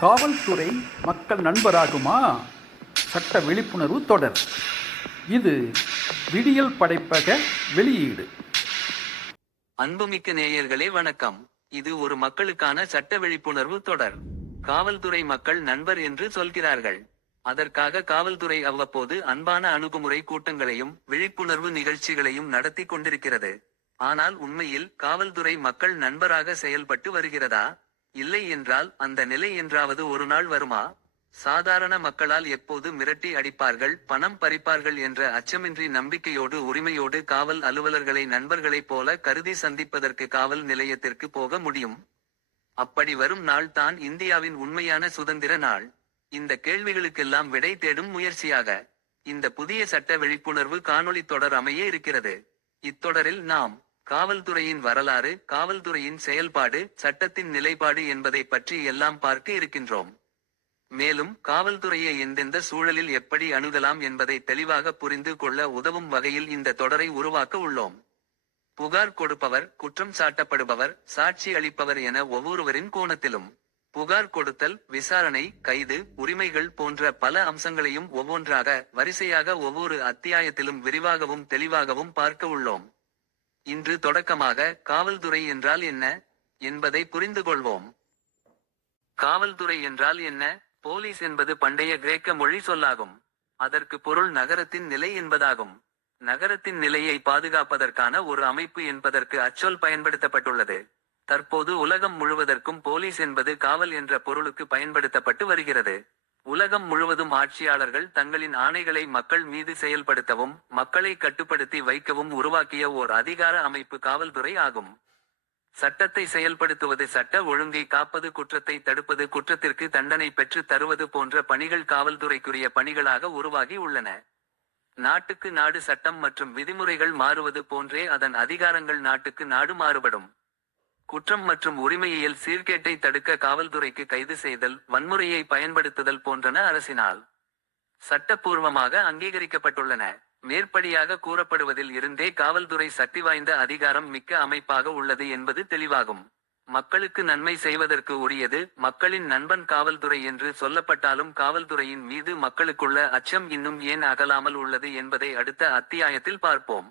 காவல்துறை மக்கள் நண்பராகுமா? சட்ட விழிப்புணர்வு தொடர். இது விடியல் படைப்பக வெளியீடு. அன்புமிக்க நேயர்களே வணக்கம். இது ஒரு மக்களுக்கான சட்ட விழிப்புணர்வு தொடர். காவல்துறை மக்கள் நண்பர் என்று சொல்கிறார்கள். அதற்காக காவல்துறை அவ்வப்போது அன்பான அணுகுமுறை கூட்டங்களையும் விழிப்புணர்வு நிகழ்ச்சிகளையும் நடத்தி கொண்டிருக்கிறது. ஆனால் உண்மையில் காவல்துறை மக்கள் நண்பராக செயல்பட்டு வருகிறதா? இல்லை என்றால் அந்த நிலை என்றாவது ஒரு நாள் வருமா? சாதாரண மக்களால் எப்போது மிரட்டி அடிப்பார்கள் பணம் பறிப்பார்கள் என்ற அச்சமின்றி நம்பிக்கையோடு உரிமையோடு காவல் அலுவலர்களை நண்பர்களைப் போல கருதி சந்திப்பதற்கு காவல் நிலையத்திற்கு போக முடியும்? அப்படி வரும் நாள் தான் இந்தியாவின் உண்மையான சுதந்திர நாள். இந்த கேள்விகளுக்கெல்லாம் விடை தேடும் முயற்சியாக. இந்த புதிய சட்ட விழிப்புணர்வு காணொளி தொடர் அமைய இருக்கிறது. இத்தொடரில் நாம் காவல்துறையின் வரலாறு காவல்துறையின் செயல்பாடு சட்டத்தின் நிலைப்பாடு என்பதை பற்றி எல்லாம் பார்க்க இருக்கின்றோம். மேலும் காவல்துறையை எந்தெந்த சூழலில் எப்படி அணுகலாம் என்பதை தெளிவாக புரிந்து கொள்ள உதவும் வகையில் இந்த தொடரை உருவாக்க உள்ளோம். புகார் கொடுப்பவர் குற்றம் சாட்டப்படுபவர் சாட்சி அளிப்பவர் என ஒவ்வொருவரின் கோணத்திலும். புகார் கொடுத்தல் விசாரணை கைது உரிமைகள் போன்ற பல அம்சங்களையும் ஒவ்வொன்றாக வரிசையாக ஒவ்வொரு அத்தியாயத்திலும் விரிவாகவும் தெளிவாகவும் பார்க்க உள்ளோம். இன்று தொடக்கமாக காவல்துறை என்றால் என்ன என்பதை புரிந்து கொள்வோம். காவல்துறை என்றால் என்ன? போலீஸ் என்பது பண்டைய கிரேக்க மொழி சொல்லாகும். அதற்கு பொருள் நகரத்தின் நிலை என்பதாகும். நகரத்தின் நிலையை பாதுகாப்பதற்கான ஒரு அமைப்பு என்பதற்கு அச்சொல் பயன்படுத்தப்பட்டுள்ளது. தற்போது உலகம் முழுவதற்கும் போலீஸ் என்பது காவல் என்ற பொருளுக்கு பயன்படுத்தப்பட்டு வருகிறது. உலகம் முழுவதும் ஆட்சியாளர்கள் தங்களின் ஆணைகளை மக்கள் மீது செயல்படுத்தவும் மக்களை கட்டுப்படுத்தி வைக்கவும் உருவாக்கிய ஓர் அதிகார அமைப்பு காவல்துறை ஆகும். சட்டத்தை செயல்படுத்துவது சட்ட ஒழுங்கை காப்பது குற்றத்தை தடுப்பது குற்றத்திற்கு தண்டனை பெற்று தருவது போன்ற பணிகள் காவல்துறைக்குரிய பணிகளாக உருவாகி உள்ளன. நாட்டுக்கு நாடு சட்டம் மற்றும் விதிமுறைகள் மாறுவது போன்றே அதன் அதிகாரங்கள் நாட்டுக்கு நாடு மாறுபடும். குற்றம் மற்றும் உரிமையியல் சீர்கேட்டை தடுக்க காவல்துறைக்கு கைது செய்தல் வன்முறையை பயன்படுத்துதல் போன்றன அரசினால் சட்டப்பூர்வமாக அங்கீகரிக்கப்பட்டுள்ளன. மேற்படியாக கூறப்படுவதில் இருந்தே காவல்துறை சக்தி வாய்ந்த அதிகாரம் மிக்க அமைப்பாக உள்ளது என்பது தெளிவாகும். மக்களுக்கு நன்மை செய்வதற்கு உரியது மக்களின் நண்பன் காவல்துறை என்று சொல்லப்பட்டாலும் காவல்துறையின் மீது மக்களுக்குள்ள அச்சம் இன்னும் ஏன் அகலாமல் உள்ளது என்பதை அடுத்த அத்தியாயத்தில் பார்ப்போம்.